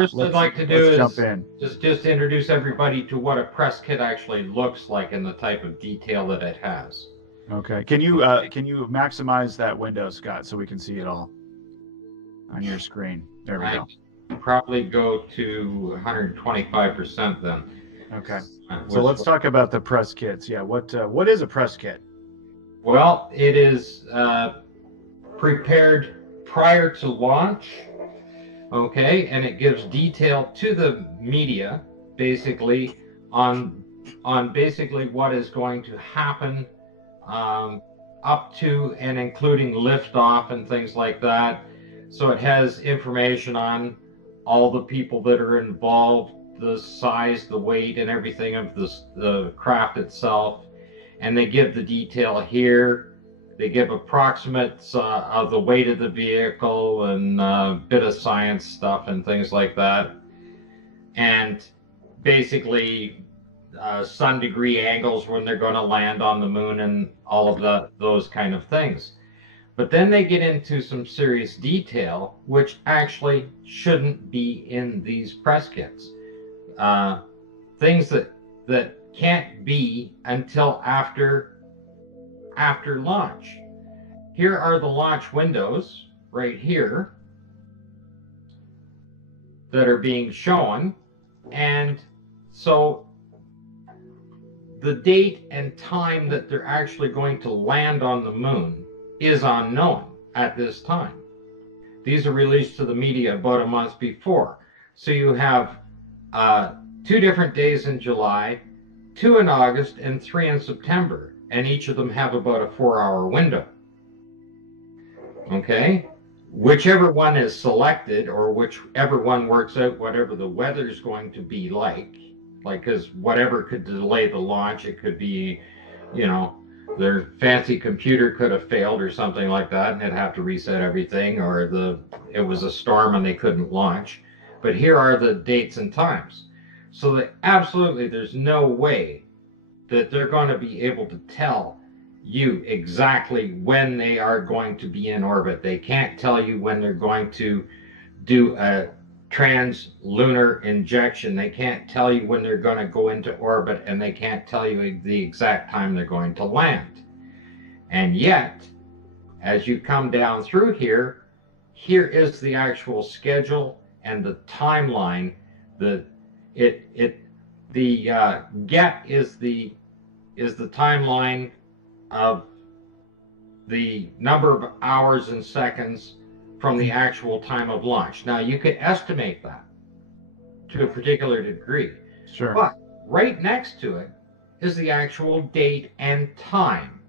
First, I'd like to do jump is in. just introduce everybody to what a press kit actually looks like and the type of detail that it has. Okay. Can you maximize that window, Scott, so we can see it all on your screen? There we I go. probably go to 125% then. Okay. So let's talk about the press kits. Yeah. What is a press kit? Well, it is prepared prior to launch. Okay, and it gives detail to the media, basically on basically what is going to happen up to and including liftoff and things like that. So it has information on all the people that are involved, the size, the weight, and everything of the craft itself, and they give the detail here. They give approximates of the weight of the vehicle and a bit of science stuff and things like that. And basically sun degree angles when they're going to land on the moon and all of those kind of things. But then they get into some serious detail, which actually shouldn't be in these press kits. Things that can't be until after launch. Here are the launch windows right here that are being shown, and so the date and time that they're actually going to land on the moon is unknown at this time. These are released to the media about a month before. So you have 2 different days in July, 2 in August, and 3 in September. And each of them have about a 4-hour window. Okay? Whichever one is selected, or whichever one works out, whatever the weather's going to be like, because whatever could delay the launch, it could be, their fancy computer could have failed or something like that, and they'd have to reset everything, or it was a storm and they couldn't launch. But here are the dates and times. So that absolutely there's no way that they're going to be able to tell you exactly when they are going to be in orbit. They can't tell you when they're going to do a trans-lunar injection. They can't tell you when they're going to go into orbit, and they can't tell you the exact time they're going to land. And yet, as you come down through here is the actual schedule and the timeline. The get is the timeline of the number of hours and seconds from the actual time of launch. Now, you could estimate that to a particular degree. Sure. But right next to it is the actual date and time.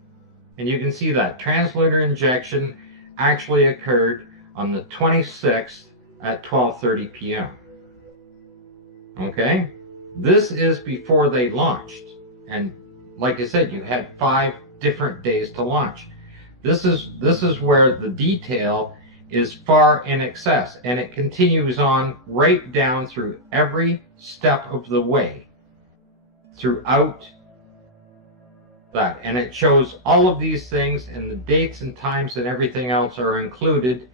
And you can see that translunar injection actually occurred on the 26th at 12:30 p.m. Okay? This is before they launched. And like I said, you had 5 different days to launch. This is where the detail is far in excess, and it continues on right down through every step of the way throughout that. And it shows all of these things, and the dates and times and everything else are included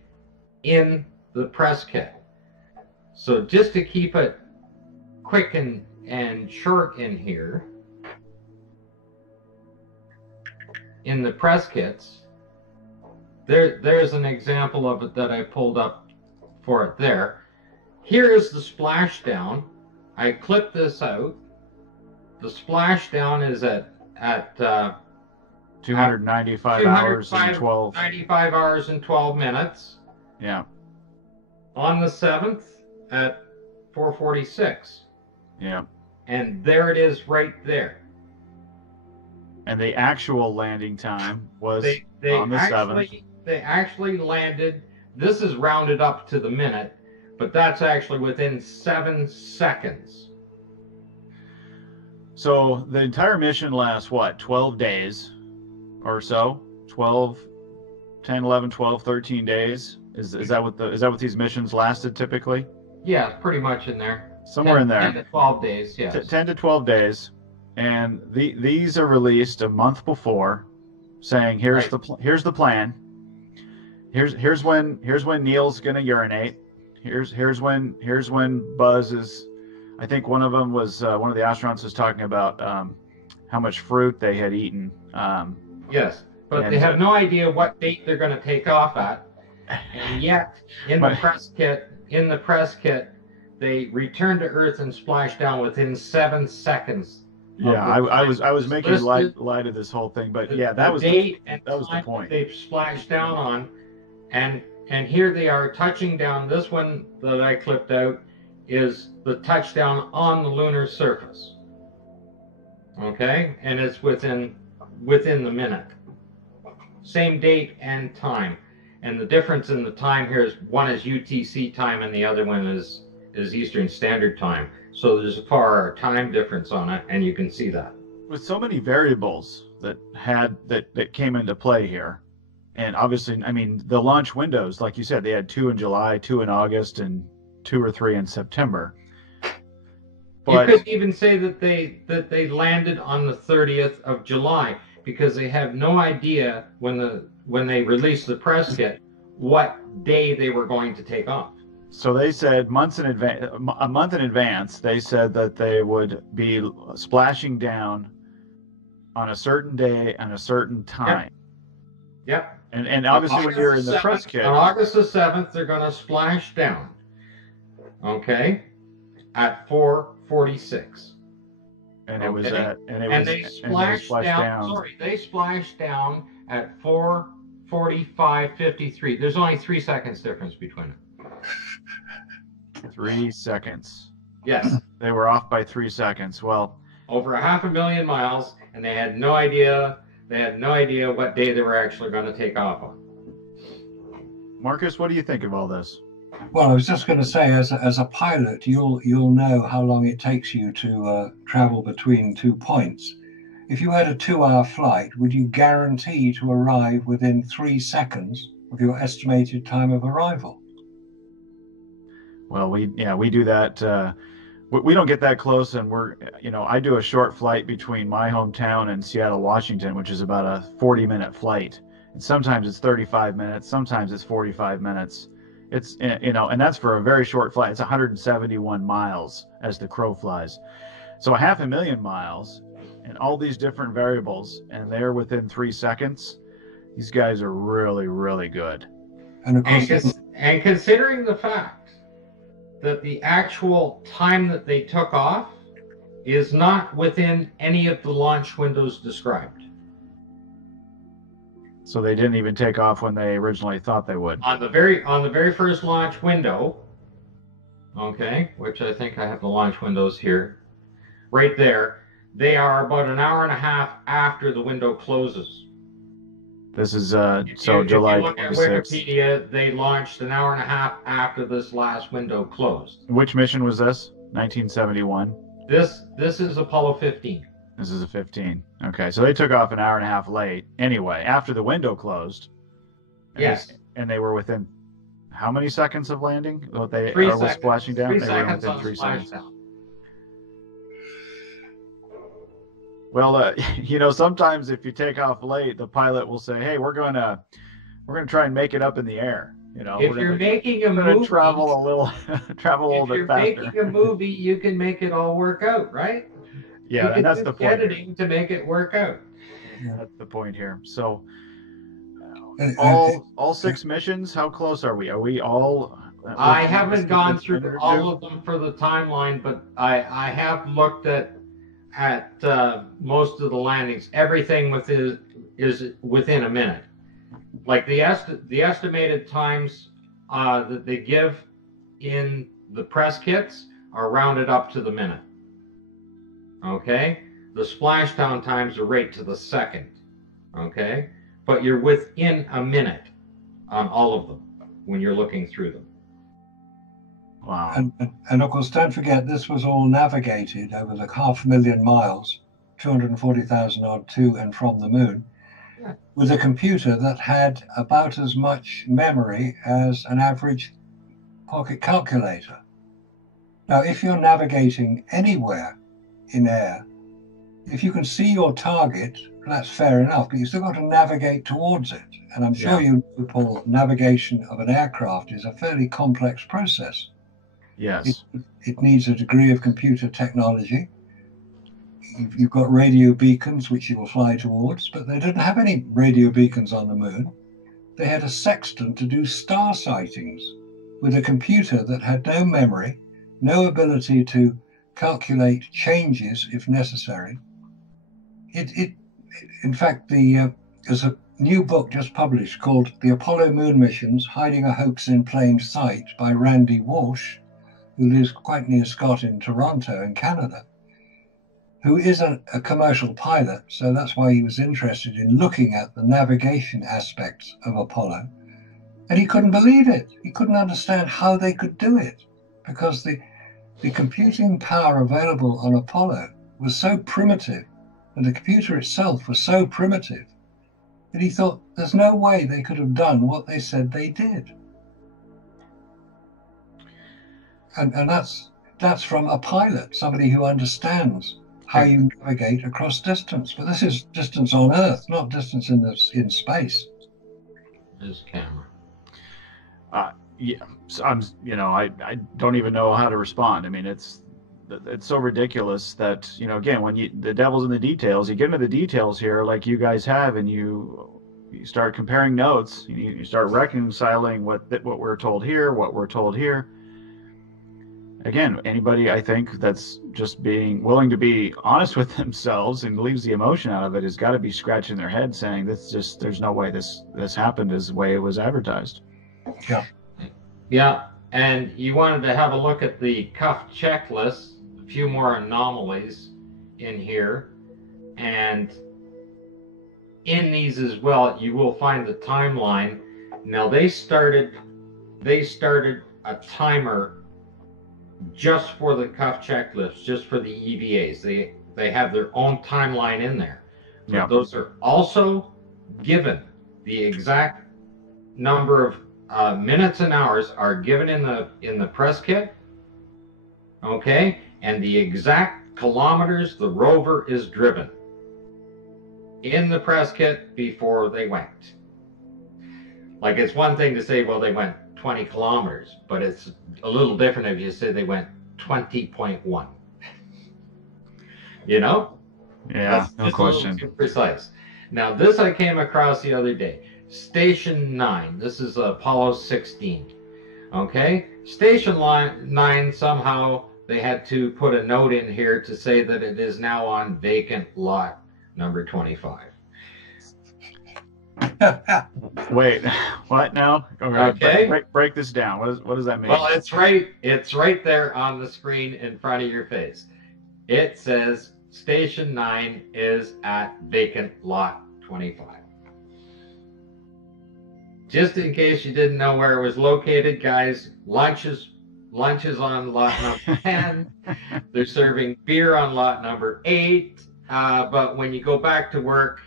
in the press kit. So just to keep it quick and short in here, in the press kits, there's an example of it that I pulled up for it there. Here is the splashdown. I clipped this out. The splashdown is at 295 hours and 12. 95 hours and 12 minutes. Yeah. On the 7th at 4:46. Yeah. And there it is right there. And the actual landing time was on the 7th. They actually landed, this is rounded up to the minute, but that's actually within 7 seconds. So the entire mission lasts, what, 12 days or so? 12, 10, 11, 12, 13 days? Is that what these missions lasted typically? Yeah, pretty much in there. Somewhere in there. 10 to 12 days, yes. 10 to 12 days. And these are released a month before, saying here's right. the plan. Here's when Neil's gonna urinate. here's when Buzz is. I think one of them was one of the astronauts was talking about how much fruit they had eaten. Yes, but they have no idea what date they're going to take off at, and yet in the press kit, they return to Earth and splash down within 7 seconds. Yeah, I was making light of this whole thing, but yeah, that was the point. They've splashed down on, and here they are touching down. This one that I clipped out is the touchdown on the lunar surface. Okay, and it's within the minute. Same date and time, and the difference in the time here is one is UTC time and the other one is Eastern Standard Time. So there's a far time difference on it, and you can see that. With so many variables that came into play here, and obviously, I mean, the launch windows, like you said, they had 2 in July, 2 in August, and 2 or 3 in September. But you could even say that they landed on the 30th of July because they have no idea when they released the press kit what day they were going to take off. So they said a month in advance, they said that they would be splashing down on a certain day and a certain time. Yep. And obviously when you're in the press kit. On August the 7th, they're going to splash down. Okay? At 4:46. And it was at they splashed down. They splashed down at 4:45:53. There's only 3 seconds difference between them. 3 seconds. Yes. They were off by 3 seconds. Well, over 500,000 miles, and they had no idea. They had no idea what day they were actually going to take off on. Marcus, what do you think of all this? Well, I was just going to say, as a pilot, you'll know how long it takes you to travel between 2 points. If you had a 2-hour flight, would you guarantee to arrive within 3 seconds of your estimated time of arrival? Well, we do that. We don't get that close, and I do a short flight between my hometown and Seattle, Washington, which is about a 40-minute flight. And sometimes it's 35 minutes, sometimes it's 45 minutes. It's, and that's for a very short flight. It's 171 miles as the crow flies. So 500,000 miles and all these different variables, and they're within 3 seconds. These guys are really, really good. And of course, and considering the fact that the actual time that they took off is not within any of the launch windows described. So they didn't even take off when they originally thought they would. On the very first launch window, okay, which I think I have the launch windows here, right there, they are about an hour and a half after the window closes. This is July 26th. If you look at Wikipedia, they launched an hour and a half after this last window closed. Which mission was this? 1971? This is Apollo 15. This is a 15. Okay, so they took off an hour and a half late. Anyway, after the window closed. Yes. And they were within how many seconds of landing? 3 seconds. Splashing down? 3 seconds on 3 seconds. Well, sometimes if you take off late, the pilot will say, "Hey, we're gonna try and make it up in the air." If you're making a movie, travel a little bit faster. If you're making a movie, you can make it all work out, right? Yeah, and that's the point. Editing to make it work out. Yeah. That's the point here. So, all 6 missions. How close are we? Are we all? I haven't gone through all of them for the timeline, but I have looked at most of the landings. Everything is within a minute. Like the estimated times that they give in the press kits are rounded up to the minute. Okay? The splashdown times are right to the second. Okay? But you're within a minute on all of them when you're looking through them. Wow. And of course, don't forget, this was all navigated over the 500,000 miles, 240,000 odd to and from the moon, with a computer that had about as much memory as an average pocket calculator. Now, if you're navigating anywhere in air, if you can see your target, that's fair enough, but you've still got to navigate towards it. And I'm sure you know, Paul, navigation of an aircraft is a fairly complex process. Yes. It needs a degree of computer technology. You've got radio beacons, which you will fly towards, but they didn't have any radio beacons on the moon. They had a sextant to do star sightings with a computer that had no memory, no ability to calculate changes if necessary. In fact, there's a new book just published called The Apollo Moon Missions, Hiding a Hoax in Plain Sight by Randy Walsh, who lives quite near Scott in Toronto in Canada, who is a commercial pilot. So that's why he was interested in looking at the navigation aspects of Apollo. And he couldn't believe it. He couldn't understand how they could do it, because the computing power available on Apollo was so primitive, and the computer itself was so primitive, that he thought there's no way they could have done what they said they did. And that's from a pilot, somebody who understands how you navigate across distance. But this is distance on Earth, not distance in space. This camera. Yeah, so I don't even know how to respond. I mean, it's so ridiculous that, again, when the devil's in the details, you get into the details here like you guys have, and you start comparing notes, you start reconciling what we're told here, what we're told here. Again, anybody, I think, that's just being willing to be honest with themselves and leaves the emotion out of it has got to be scratching their head saying, there's no way this happened as the way it was advertised. Yeah, and you wanted to have a look at the cuff checklist, a few more anomalies in here, and in these as well, you will find the timeline. Now they started a timer just for the cuff checklist, just for the EVAs. They have their own timeline in there. Yeah. Those are also given. The exact number of minutes and hours are given in the press kit. Okay, and the exact kilometers the rover is driven in the press kit before they went. Like, it's one thing to say, well, they went 20 kilometers, but it's a little different if you say they went 20.1. Yeah, that's no question. A little too precise. Now, this I came across the other day. Station 9. This is Apollo 16. Okay? Station 9, somehow they had to put a note in here to say that it is now on vacant lot number 25. Wait, what now? Okay. Break this down. What does that mean? Well, it's right there on the screen in front of your face. It says Station 9 is at vacant lot 25. Just in case you didn't know where it was located, guys, lunch is on lot number 10. They're serving beer on lot number 8. But when you go back to work,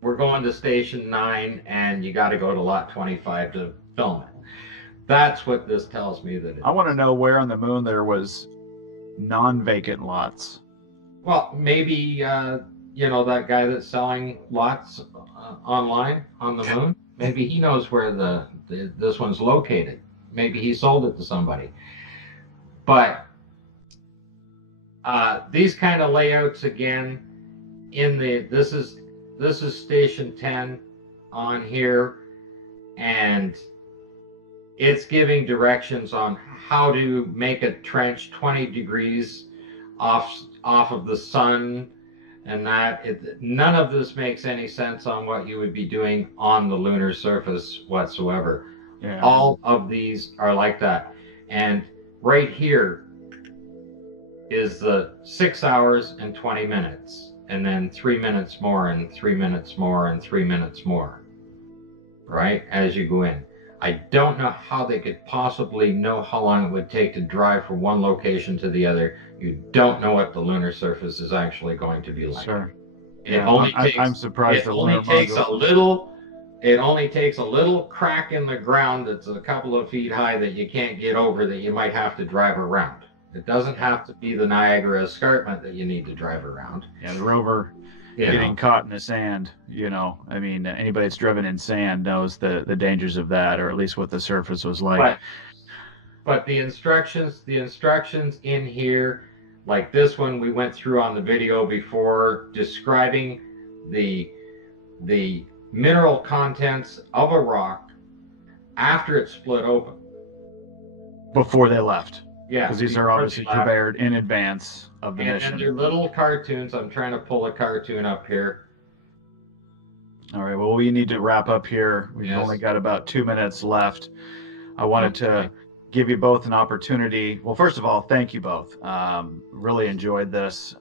we're going to Station 9, and you got to go to lot 25 to film it. That's what this tells me that it is. I want to know where on the moon there was non-vacant lots. Well, maybe, that guy that's selling lots online on the moon, maybe he knows where this one's located. Maybe he sold it to somebody. But these kind of layouts, again, this is Station 10 on here, and it's giving directions on how to make a trench 20 degrees off of the sun, and none of this makes any sense on what you would be doing on the lunar surface whatsoever. Yeah. All of these are like that. And right here is the 6 hours and 20 minutes. And then 3 minutes more, and 3 minutes more, and 3 minutes more, right, as you go in. I don't know how they could possibly know how long it would take to drive from one location to the other. You don't know what the lunar surface is actually going to be like. Sure. I'm surprised it only takes a little crack in the ground that's a couple of feet high that you can't get over, that you might have to drive around. It doesn't have to be the Niagara Escarpment that you need to drive around. Yeah, the rover getting caught in the sand, I mean, anybody that's driven in sand knows the dangers of that, or at least what the surface was like. But the instructions in here, like this one we went through on the video before, describing the mineral contents of a rock after it's split open. Before they left. Yeah. Because these are obviously prepared in advance of the mission. And they're little cartoons. I'm trying to pull a cartoon up here. All right, well, we need to wrap up here. We've only got about 2 minutes left. I wanted to give you both an opportunity. Well, first of all, thank you both. Really enjoyed this.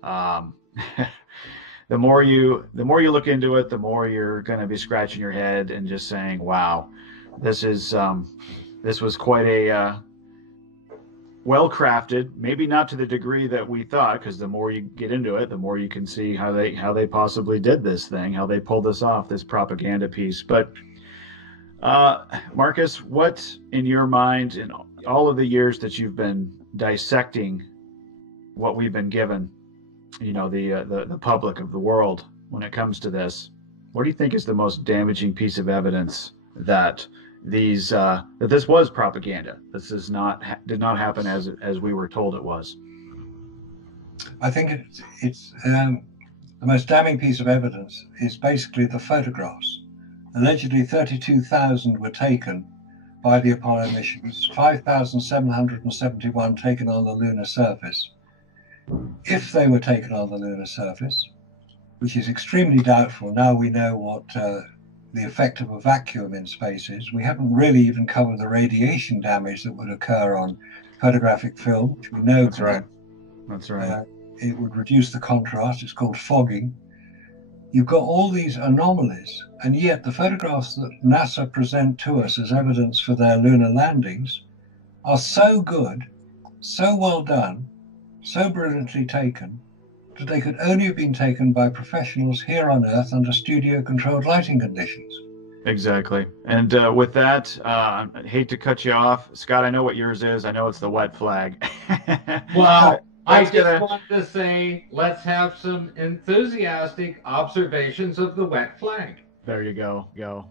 The more you look into it, the more you're going to be scratching your head and just saying, "Wow, this was quite a well crafted. Maybe not to the degree that we thought, because the more you get into it, the more you can see how they possibly did this thing, how they pulled this off, this propaganda piece." But Marcus, what in your mind, in all of the years that you've been dissecting what we've been given, the public of the world, when it comes to this, what do you think is the most damaging piece of evidence that that this was propaganda? This did not happen as we were told it was. I think it's the most damning piece of evidence is basically the photographs. Allegedly 32,000 were taken by the Apollo missions, 5,771 taken on the lunar surface. If they were taken on the lunar surface, which is extremely doubtful, now we know what the effect of a vacuum in space is. We haven't really even covered the radiation damage that would occur on photographic film, which we know. That's right. That's right. It would reduce the contrast. It's called fogging. You've got all these anomalies, and yet the photographs that NASA present to us as evidence for their lunar landings are so good, so well done, so brilliantly taken, that they could only have been taken by professionals here on Earth under studio-controlled lighting conditions. Exactly. And with that, I hate to cut you off. Scott, I know what yours is. I know it's the wet flag. Well, I just want to say, let's have some enthusiastic observations of the wet flag. There you go. Go.